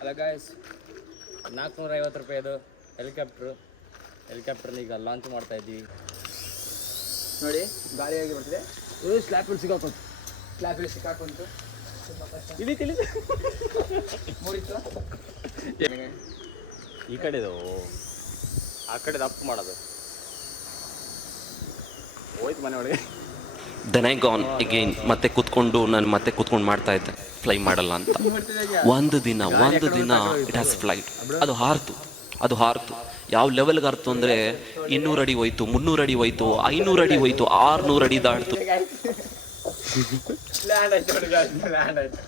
ಅಲ್ಲ ಗಾಯ್ಸ್ 450 ರೂಪಾಯಿದು ಹೆಲಿಕಾಪ್ಟರ್ನ ಈಗ ಲಾಂಚ್ ಮಾಡ್ತಾ ಇದ್ದೀವಿ ನೋಡಿ. ಗಾಳಿಯಾಗಿ ಬರ್ತಿದೆ. ಸ್ಲ್ಯಾಪಲ್ಲಿ ಸಿಗಾಕೊಂತು ಇಳಿ ಮೂರಿತ್ತು. ಈ ಕಡೆದು ಆ ಕಡೆದು ಅಪ್ ಮಾಡೋದು ಹೋಯ್ತು ಮನೆ ಒಳಗೆ. Then I gone again. ಮತ್ತೆ ಕೂತ್ಕೊಂಡು ಮಾಡ್ತಾ ಇದ್ದೆ ಫ್ಲೈ ಮಾಡಲ್ಲ ಅಂತ. ಒಂದು ದಿನ ಇಟ್ ಹ್ಯಾಸ್ ಫ್ಲೈಟ್. ಅದು ಹಾರ್ತು ಯಾವ ಲೆವೆಲ್ಗೆ ಹಾರ್ತು ಅಂದರೆ 200 ಅಡಿ ಹೋಯ್ತು, 300 ಅಡಿ ಹೋಯ್ತು, 500 ಅಡಿ ಹೋಯ್ತು, 600 ಅಡಿ ದಾಟ್ತು. ಲ್ಯಾಂಡ್ ಆಯ್ತು.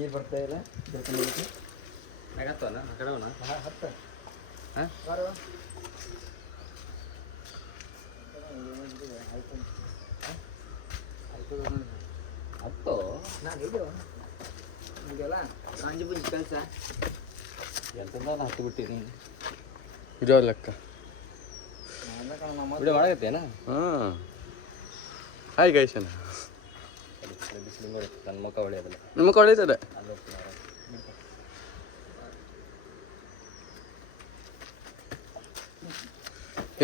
ನೀರು ಬರ್ತಾ ಇಲ್ಲ. ಆಗತ್ತವನ ಆ ಕಡೆವನ ಹತ್ತ ಹಾಂ ಹತ್ತು ನಾನು ಇದು ನಿಮಗೆಲ್ಲ ಕಾಂಜಿ ಬುಂಜಿ ಕೆಲಸ ಎಂತಂದ ಹತ್ತು ಬಿಟ್ಟಿರಿ ಇರೋ ಲೆಕ್ಕ ವಿಡಿಯೋ ಮಾಡಾಕತ್ತೇನ. ಹಾಂ ಹಾಯ್ ಗೈಸನ ಬಿಸಿಲು ನನ್ನ ಮುಖ ಹೊಳೆಯೋದಿಲ್ಲ. ನಿಮ್ಮ ಕೊಳೀತದೆ.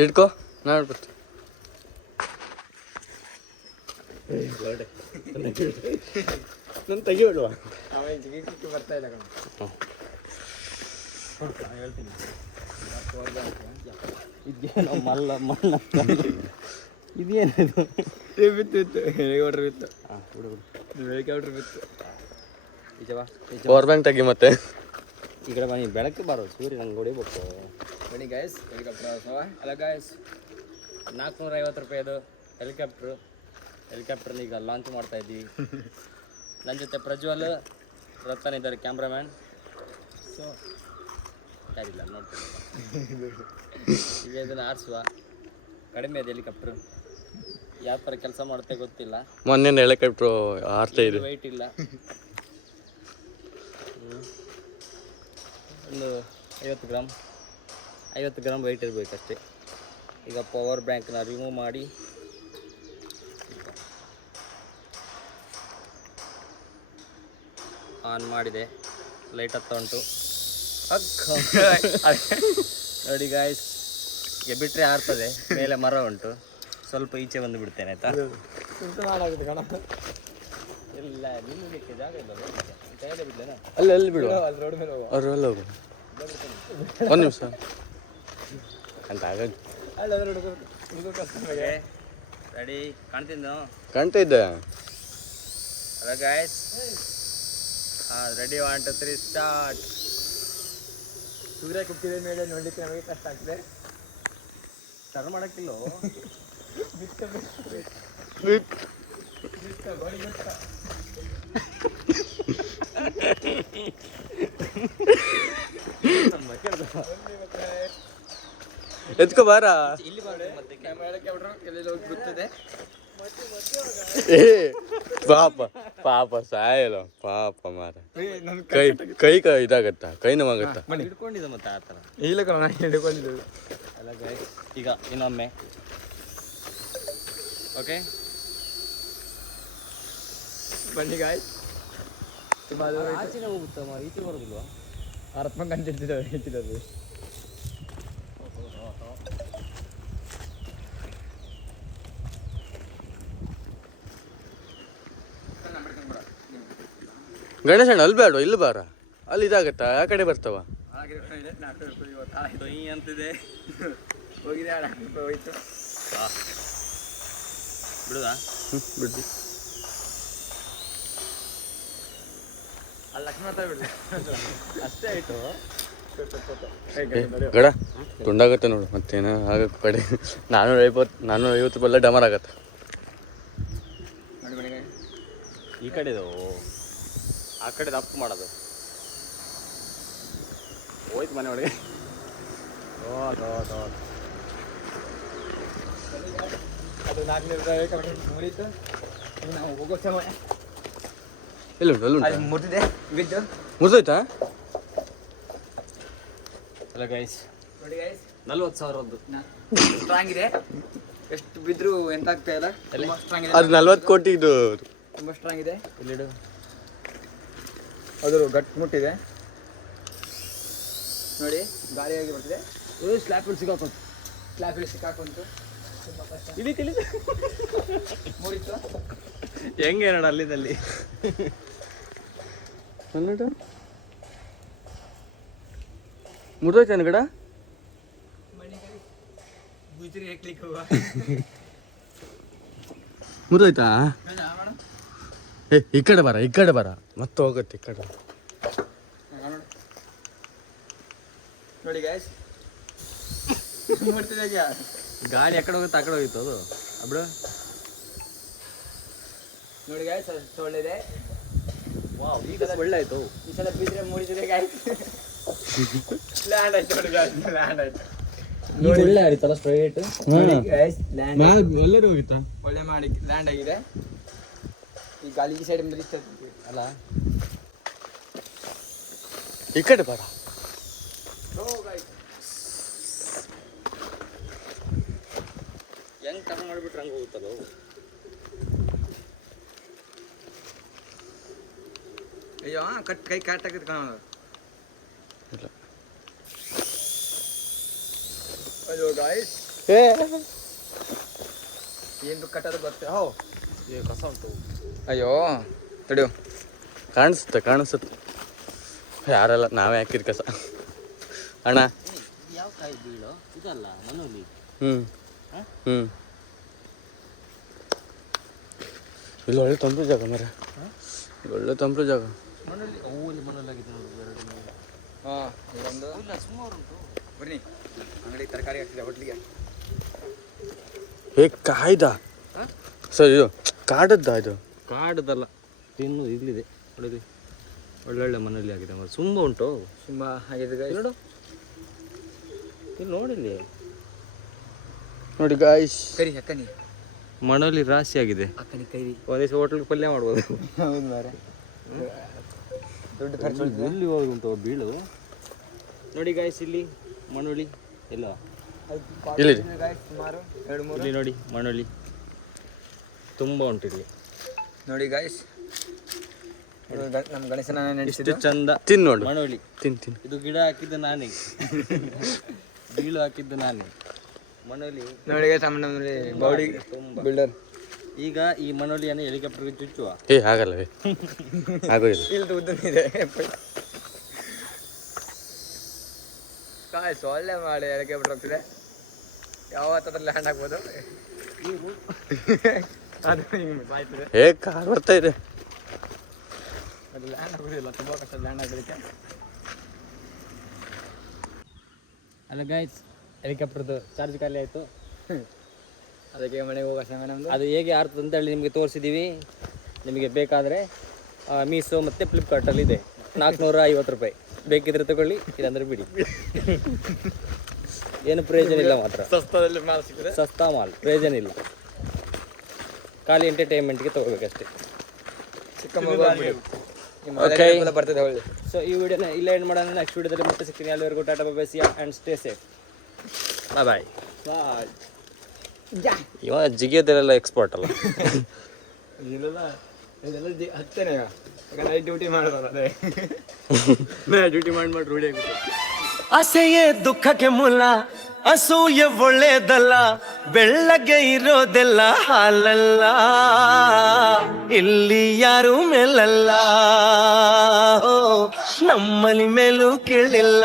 ಇಟ್ಕೋ ನಾನು ಬರ್ತೀನಿ. ನನ್ನ ತೆಗಿಬಿಡುವ ಬರ್ತಾ ಇಲ್ಲ ಕಣ. ಹೇಳ್ತೀನಿ ಇದೇನೋ ಮಣ್ಣ ಇದೇನದು ಬಿತ್ತು ಹೆಲಿಕಾಪ್ಟರ್ ಬಿತ್ತು. ಹಾಂ ಬಿಡು ಹೆಲಿಕಾಪ್ಟರ್ ಬಿತ್ತು. ಈಜವಾ ಪವರ್ ಬ್ಯಾಂಕ್ ತೆಗಿ ಮತ್ತೆ. ಈ ಕಡೆ ಬನ್ನಿ, ಬೆಳಕು ಬಾರೋ ಸೂರ್ಯ ನಂಗೆ ಹೊಡಿಬೇಕು. ಬನ್ನಿ ಗಾಯ್ಸ್, ಹೆಲಿಕಾಪ್ಟರ್. ಅಲ್ಲ ಗಾಯ್ಸ್ 450 ರೂಪಾಯಿದು ಹೆಲಿಕಾಪ್ಟರ್ನ ಈಗ ಲಾಂಚ್ ಮಾಡ್ತಾ ಇದ್ದೀವಿ. ನನ್ನ ಜೊತೆ ಪ್ರಜ್ವಲ್ ರತನ್ ಇದ್ದಾರೆ ಕ್ಯಾಮ್ರಾಮ್ಯಾನ್. ಸೊ ಯಾರಿಲ್ಲ ನೋಡ್ತೀನಿ. ಈಗ ಇದನ್ನು ಆರಿಸುವ ಕಡಿಮೆ ಇದೆ ಹೆಲಿಕಾಪ್ಟ್ರು. ಯಾವ ಥರ ಕೆಲಸ ಮಾಡುತ್ತೆ ಗೊತ್ತಿಲ್ಲ. ಮೊನ್ನೆ ಹೆಲಿಕಾಪ್ಟ್ರು ಆರ್ತಾ ಇದೆ. ವೆಯ್ಟ್ ಇಲ್ಲ. ಒಂದು 50 ಗ್ರಾಮ್ ವೆಯ್ಟ್ ಇರಬೇಕಷ್ಟೇ. ಈಗ ಪವರ್ ಬ್ಯಾಂಕ್ನ ರಿಮೂವ್ ಮಾಡಿ ಆನ್ ಮಾಡಿದೆ. ಲೈಟ್ ಹತ್ತ ಉಂಟು. ನೋಡಿ ಗಾಯ್ಸ್, ಈಗ ಬಿಟ್ಟರೆ ಆರ್ತದೆ. ಮೇಲೆ ಮರ ಉಂಟು, ಸ್ವಲ್ಪ ಈಚೆ ಬಂದು ಬಿಡ್ತೇನೆ ಆಯ್ತಾ. ಇಲ್ಲ ನಿಲ್ಲಲಿಕ್ಕೆ ಜಾಗ ಇಲ್ಲ, ಕೈಯಲ್ಲೇ ಬಿಡ್ಲೇನಾ? ಅಲ್ಲಿ ಬಿಡು, ರೋಡ್ ಮೇಲೆ ಹೋಗುವ. ಅವ್ರು ಎಲ್ಲ ಹೋಗು. ಒಂದು ನಿಮಿಷ ಅಂತ ಆಗ ರೆಡಿ ಕಾಣ್ತಿದ್ದು ಕಾಣ್ತಾ ಇದ್ದೆ. ಅಲ್ಲ ಗಾಯ್ಸ್, ರೆಡಿ 1 2 3 ಸ್ಟಾರ್ಟ್. ಸೂರ್ಯ ಕುಕ್ಕಿದ ಮೇಲೆ ನೋಡ್ಲಿಕ್ಕೆ ನಮಗೆ ಕಷ್ಟ ಆಗ್ತದೆ. ಟರ್ನ್ ಮಾಡೋಕ್ಕಿಲ್ಲೋ. ಎತ್ಕೋ ಬಾರ. ಇಲ್ಲಿ ಮತ್ತೆ ಹೆಲಿಕಾಪ್ಟರ್ ಎಲ್ಲೆಲ್ಲಿ ಹೋಗಿ ಬಿಡ್ತದೆ. ಏ ಪಾಪ ಸಾಯಲ್ಲ ಪಾಪ ಮಾರ. ಕೈ ಇದಾಗತ್ತಾ, ಕೈ ನೋವಾಗತ್ತಾ. ಹಿಡ್ಕೊಂಡಿದ್ದ ಮತ್ತೆ ಆ ಥರ. ಇಲ್ಲ ಕಣ, ನಾನು ಹಿಡ್ಕೊಂಡಿದ್ದೇವೆ. ಅಲ್ಲ ಗಾಯ್ಸ್, ಈಗ ಇನ್ನೊಮ್ಮೆ ಓಕೆ. ಬನ್ನಿ ಗಾಯ್ಸ್, ಆಚೆನೇ ಹೋಗುತ್ತಾ ಮಾರ, ಈಚೆ ಬರೋದಿಲ್ವಾ? 60 ಮಂದಿ ಅಂತಿರ್ತಿದ್ದಾವೆ ಹೆಚ್ಚಿರೋದು. ಗಣೇಶಣ್ಣ ಅಲ್ಲಿ ಬೇಡ, ಇಲ್ಲಿ ಬಾರ. ಅಲ್ಲಿ ಇದಾಗತ್ತಾ, ಆ ಕಡೆ ಬರ್ತಾವ. ಅಂತಿದೆ ಹೋಗಿದೆ 4 ರೂಪಾಯಿ ಹೋಯ್ತು. ಬಿಡುದಾ? ಬಿಡ್ರಿ. ಅಲ್ಲಿ ಲಕ್ಷ್ಮಣ ಬಿಡ್ರಿ ಅಷ್ಟೇ ಆಯ್ತು. ಗಡ ತುಂಡಾಗತ್ತೆ ನೋಡು, ಮತ್ತೇನ ಆಗಕ್ಕೆ ಕಡೆ 450 ರೂಪಾಯಿ ಡಮರ್ ಆಗತ್ತೆ. ಈ ಕಡೆದು ಆ ಆ ಕಡೆ ಅಪ್ ಮಾಡೋದು. ಹೋಯ್ತು ಮನೆ ಒಳಗೆ. ಅದು 400 ಮುರಿತು. ನಾವು ಹೋಗೋ ಸಮಯ ಎಲ್ಲುಂಟು ಮುರಿದಿದೆ ಬಿದ್ದು ಮುರಿದೋಯ್ತಾ? ಅಲ್ಲ ಗೈಸ್, ನೋಡಿ ಗೈಸ್ 40,000 ಸ್ಟ್ರಾಂಗ್ ಇದೆ. ಎಷ್ಟು ಬಿದ್ರು ಎಂತ ಆಗ್ತಾ ಇಲ್ಲ. ತುಂಬಾ ಸ್ಟ್ರಾಂಗ್ ಇದೆ. ಅದು 40 ಕೋಟಿದು. ತುಂಬಾ ಸ್ಟ್ರಾಂಗ್ ಇದೆ. ಇಲ್ಲಿಡು. ಅದು ಗಟ್ಟಿ ಮುಟ್ಟಿದೆ ನೋಡಿ, ಗಾಳಿಯಾಗಿ ಬರ್ತಿದೆ. ಸ್ಲ್ಯಾಪಲ್ಲಿ ಸಿಗಾಕೋತು. ಸ್ಲ್ಯಾಬಲ್ಲಿ ಸಿಕ್ಕಾಕೊಂತು. ತುಂಬ ಕಷ್ಟ. ಇಳಿ ಮುರಿತು. ಹೆಂಗೆ ನೋಡ ಅಲ್ಲಿಂದಲ್ಲಿ. ಮುರಿದೋಯ್ತೇನು ಗಿಡ? ಗುಜರಿ ಹಾಕ್ಲಿಕ್ಕೆ ಹೋಗುವ. ಮುರಿದೋಯ್ತಾ? ಈ ಕಡೆ ಬರ ಮತ್ತೆ ಹೋಗುತ್ತೆ ಈ ಕಡೆ. ನೋಡಿ ಗೈಸ್ ಮಾಡ್ತಿದೆ ಈಗ. ಗಾಡಿ ಎಕಡೆ ಹೋಗುತ್ತೆ ಆ ಕಡೆ ಹೋಗಿತ್ತು ಅದು. ಅಬ್ಡು ನೋಡಿ ಗೈಸ್ ಅಷ್ಟು ಒಳ್ಳೆಇದೆ. ವಾವ್, ಈಗ ಒಳ್ಳೆ ಆಯ್ತು. ಈ ಸಲ ಬಿದ್ರೆ ಮುರಿದಿದೆ ಗೈಸ್. ಲ್ಯಾಂಡ್ ಆಯ್ತು ನೋಡಿ ಗೈಸ್, ಲ್ಯಾಂಡ್ ಆಯ್ತು. ಒಳ್ಳೆ ಆಯ್ತಲ್ಲ ಸ್ಟ್ರೈಟ್. ಗೈಸ್ ಲ್ಯಾಂಡ್ ಒಳ್ಳೆದು ಹೋಗಿತ್ತಾ? ಒಳ್ಳೆ ಮಾಡಿ ಲ್ಯಾಂಡ್ ಆಗಿದೆ. ಈ ಗಾಳಿ ಈ ಸೈಡ್ ಮುರಿಸ್ತದೆ ಅಲ್ಲ, ಈ ಕಡೆ ಬರ. ಹೆಂಗ್ ಟರ್ನ್ ಮಾಡಿಬಿಟ್ರೆ ಹಂಗೆ ಹೋಗುತ್ತಲ್ಲ. ಅಯ್ಯೋ ಕೈ ಕಾಟಾಕಿದ್ ಕಾಣೋದು. ಅಯ್ಯೋ ಗಾಯ್ಸ್ ಏನು ಕಟ್ಟೋದು ಗೊತ್ತೇ. ಹೋ ಕಸ ಉಂಟು. ಅಯ್ಯೋ ತಡಿಯೋ, ಕಾಣಿಸುತ್ತೆ. ಯಾರಲ್ಲ, ನಾವೇ ಹಾಕಿದ ಕಸ. ಅಣ್ಣ ಯಾವ ಕಾಯಿ ಬೀಳೋ ಇದಲ್ಲ ಮನೋಲಿ. ಇಲ್ಲಿ ಒಳ್ಳೆ ತಂಪು ಜಾಗ ಮರ. ಒಳ್ಳೆ ತಂಪು ಜಾಗ. ಮನೋಲಿ ಇಲ್ಲಿ ಮನೋಲಿ ಆಗಿದೆ ನೋಡಿ. ಹಾಂ ಇದೊಂದು ಇಲ್ಲ ಸುಮಾರು ಉಂಟು. ಬನ್ನಿ ಅಂಗಡಿ ತರಕಾರಿ ಹಾಕ್ತಿದೆ ಹೋಟ್ಲಿಗೆ. ಕಾಯ್ದ ಸರ್, ಇದು ಕಾಡದ್ದ? ಇದು ಕಾಡದಲ್ಲ, ತಿನ್ನು ಇಲ್ಲಿದೆ ನೋಡಿದ್ರಿ. ಒಳ್ಳೊಳ್ಳೆ ಮನೇಲಿ ಆಗಿದೆ ಮರ. ತುಂಬ ಉಂಟು. ತುಂಬ ಆಗಿದೆ ನೋಡು ಇಲ್ಲಿ ನೋಡಿಲ್ಲಿ. ನೋಡಿ ಗಾಯ್ಸ್, ಕರಿ ಅಕ್ಕನಿ ಮಣಲಿ ರಾಶಿ ಆಗಿದೆ. ಅಕ್ಕನಿ ಕರಿ. ಒಂದ್ ದಿವಸ ಹೋಟೆಲ್ ಪಲ್ಯ ಮಾಡ್ಬೋದು. ಹೌದು ಮಾರೆ, ದೊಡ್ಡ ಖರ್ಚು ಎಲ್ಲಿ ಹೋಗಿ ಉಂಟು ಬೀಳು. ನೋಡಿ ಗಾಯ್ಸ್, ಇಲ್ಲಿ ಮಣುಳಿ ಎಲ್ಲ ಇಲ್ಲಿ ಸುಮಾರು 2-3. ಇಲ್ಲಿ ನೋಡಿ ಮಣುಳಿ ತುಂಬ ಉಂಟು ಇಲ್ಲಿ. ನೋಡಿ ಗಾಯ್ಸ್, ನಮ್ಮ ಗಣೇಶನ ಇಷ್ಟು ನಡೆಸಿದ್ದು ಚಂದ ತಿನ್ನೋಡು. ಮಣುಳಿ. ತಿನ್ ಇದು ಗಿಡ ಹಾಕಿದ್ದು ನಾನೇ, ಬೀಳು ಹಾಕಿದ್ದು ನಾನೇ. ಮಣುಳಿ ನೋಡಿ ಬೌಡಿ ತುಂಬ. ಬಿಲ್ಡರ್ ಈಗ ಈ ಮಣುಳಿಯನ್ನು ಹೆಲಿಕಾಪ್ಟರ್ಗೆ ಚುಚ್ಚುವ. ಆಗಲ್ಲ ಆಗೋದಿಲ್ಲ. ಇಲ್ಲಿ ಉದ್ದನಿದೆ ಕಾಯ್ಸ್. ಒಳ್ಳೆ ಮಾಡಿ ಹೆಲಿಕಾಪ್ಟರ್ ಹೋಗ್ತಿದೆ. ಯಾವತ್ತಾದ್ರೂ ಲ್ಯಾಂಡ್ ಆಗ್ಬೋದು. ಅದು ಹಿಂಗೆ ಸಾಯ್ತದೆ. ಕಾರ್ ಬರ್ತಾ ಇದೆ. ಅದು ಲ್ಯಾಂಡ್ ಆಗೋದಿಲ್ಲ, ತುಂಬ ಕಷ್ಟ ಲ್ಯಾಂಡ್ ಆಗೋದಕ್ಕೆ. ಅಲ್ಲ ಗೈಸ್, ಹೆಲಿಕಾಪ್ಟರ್ದು ಚಾರ್ಜ್ ಖಾಲಿ ಆಯಿತು. ಅದಕ್ಕೆ ಮನೆಗೆ ಹೋಗೋ ಸಮಯ ನಮ್ಮದು. ಅದು ಹೇಗೆ ಆರ್ತದೆ ಅಂತೇಳಿ ನಿಮಗೆ ತೋರಿಸಿದ್ದೀವಿ. ನಿಮಗೆ ಬೇಕಾದರೆ ಮೀಸೋ ಮತ್ತು ಫ್ಲಿಪ್ಕಾರ್ಟಲ್ಲಿದೆ. 450 ರೂಪಾಯಿ. ಬೇಕಿದ್ರೆ ತಗೊಳ್ಳಿ, ಇಲ್ಲಾಂದ್ರೆ ಬಿಡಿ. ಏನು ಪ್ರಯೋಜನ ಇಲ್ಲ ಮಾತ್ರ. ಸಸ್ತದಲ್ಲಿ ಮಾಲ್ ಸಿಕ್ಕಿದೆ. ಸಸ್ತಾ ಮಾಲ್, ಪ್ರಯೋಜನ ಇಲ್ಲ. ಖಾಲಿ ಎಂಟರ್ಟೈನ್ಮೆಂಟ್ಗೆ ತಗೋಬೇಕಷ್ಟೇ. ಚಿಕ್ಕ ಮಗು ಬರ್ತದೆ ಒಳ್ಳೆ. ಸೊ ಈ ವಿಡಿಯೋನ ಇಲ್ಲೇ ಎಂಡ್ ಮಾಡೋಣ. ನೆಕ್ಸ್ಟ್ ವಿಡಿಯೋದಲ್ಲಿ ಮತ್ತೆ ಸಿಗ್ತೀನಿ. ಅಲ್ಲಿವರೆಗೂ tata bye bye, see you and stay safe. Bye. ಇವ ಜಿಗಿಯೋದೆಲ್ಲ ಎಕ್ಸ್ಪರ್ಟ್ ಅಲ್ಲ. ಇದೆಲ್ಲ ಹತ್ತೇನೆ ಈಗ. ಯಾಕಂದ್ರೆ ಡ್ಯೂಟಿ ಮಾಡೋದು ಅದೇ. ಡ್ಯೂಟಿ ಮಾಡಿ ರೂಢಿ ಆಗ್ಬಿಟ್ಟು. ಅಸೆಯೇ ದುಃಖಕ್ಕೆ ಮೂಲ, ಅಸೂಯೆ ಒಳ್ಳೇದಲ್ಲ, ಬೆಳ್ಳಗೆ ಇರೋದೆಲ್ಲ ಹಾಲಲ್ಲ, ಇಲ್ಲಿ ಯಾರು ಮೇಲಲ್ಲ, ನಮ್ಮಲ್ಲಿ ಮೇಲೂ ಕೇಳಿಲ್ಲ.